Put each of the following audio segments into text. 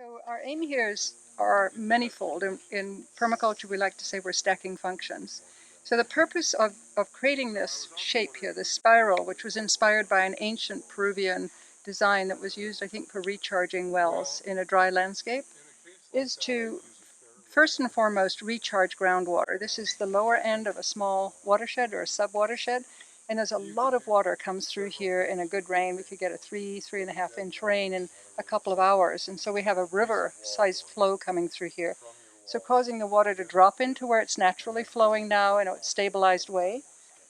So our aim here are manifold. In permaculture, we like to say we're stacking functions. So the purpose of creating this shape here, this spiral, which was inspired by an ancient Peruvian design that was used, I think, for recharging wells in a dry landscape, is to first and foremost recharge groundwater. This is the lower end of a small watershed or a sub-watershed, and as a lot of water comes through here in a good rain, we could get a 3.5 inch rain in a couple of hours. And so we have a river-sized flow coming through here. So causing the water to drop into where it's naturally flowing now in a stabilized way,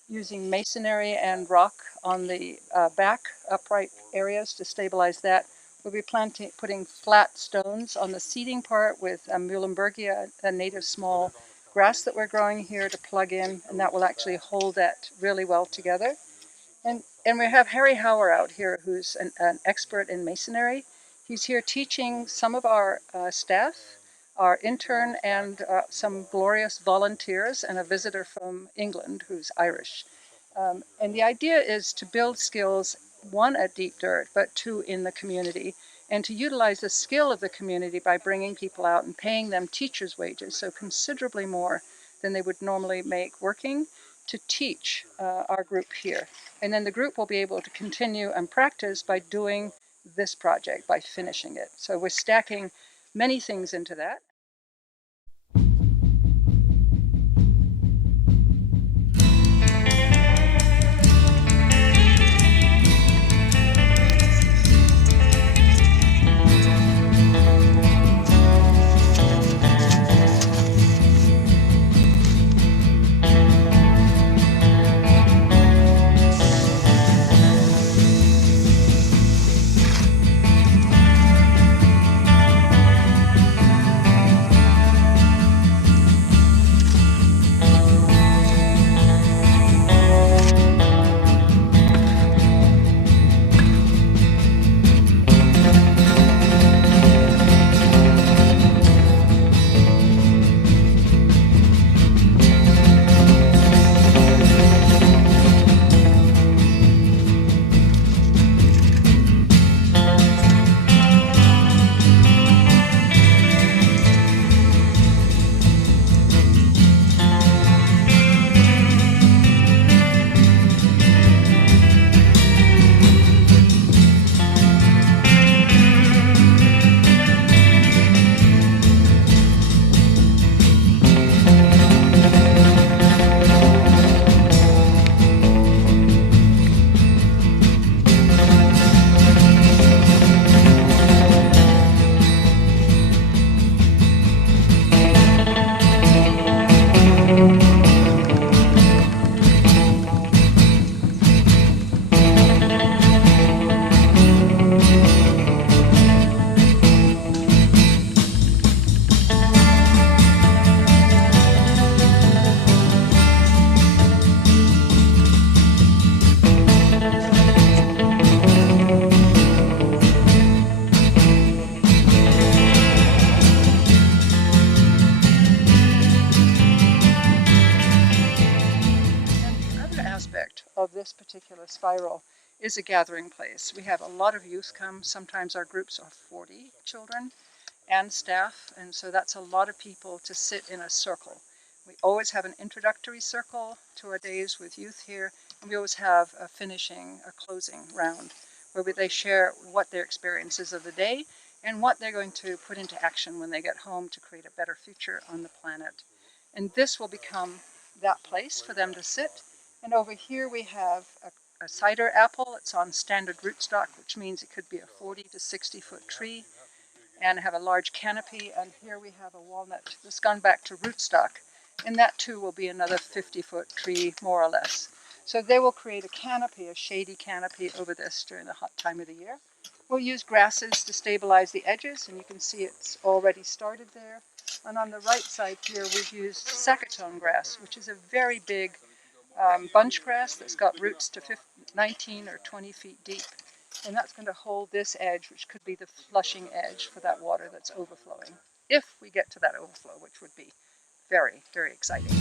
using masonry and rock on the back upright areas to stabilize that. We'll be putting flat stones on the seeding part with Muhlenbergia, a native small grass that we're growing here to plug in, and that will actually hold that really well together. And we have Harry Hauer out here, who's an expert in masonry. He's here teaching some of our staff, our intern, and some glorious volunteers, and a visitor from England who's Irish. And the idea is to build skills, one, at deep dirt, but two, in the community, and to utilize the skill of the community by bringing people out and paying them teachers' wages, so considerably more than they would normally make working, to teach our group here. And then the group will be able to continue and practice by doing this project, by finishing it. So we're stacking many things into that. Of this particular spiral is a gathering place. We have a lot of youth come. Sometimes our groups are 40 children and staff, and so that's a lot of people to sit in a circle. We always have an introductory circle to our days with youth here, and we always have a closing round where they share what their experiences of the day and what they're going to put into action when they get home to create a better future on the planet. And this will become that place for them to sit. And over here we have a cider apple. It's on standard rootstock, which means it could be a 40 to 60 foot tree, and have a large canopy. And here we have a walnut that's gone back to rootstock, and that too will be another 50-foot tree, more or less. So they will create a canopy, a shady canopy over this during the hot time of the year. We'll use grasses to stabilize the edges, and you can see it's already started there. And on the right side here, we've used saccatone grass, which is a very big bunch grass that's got roots to 19 or 20 feet deep. And that's going to hold this edge, which could be the flushing edge for that water that's overflowing, if we get to that overflow, which would be very, very exciting.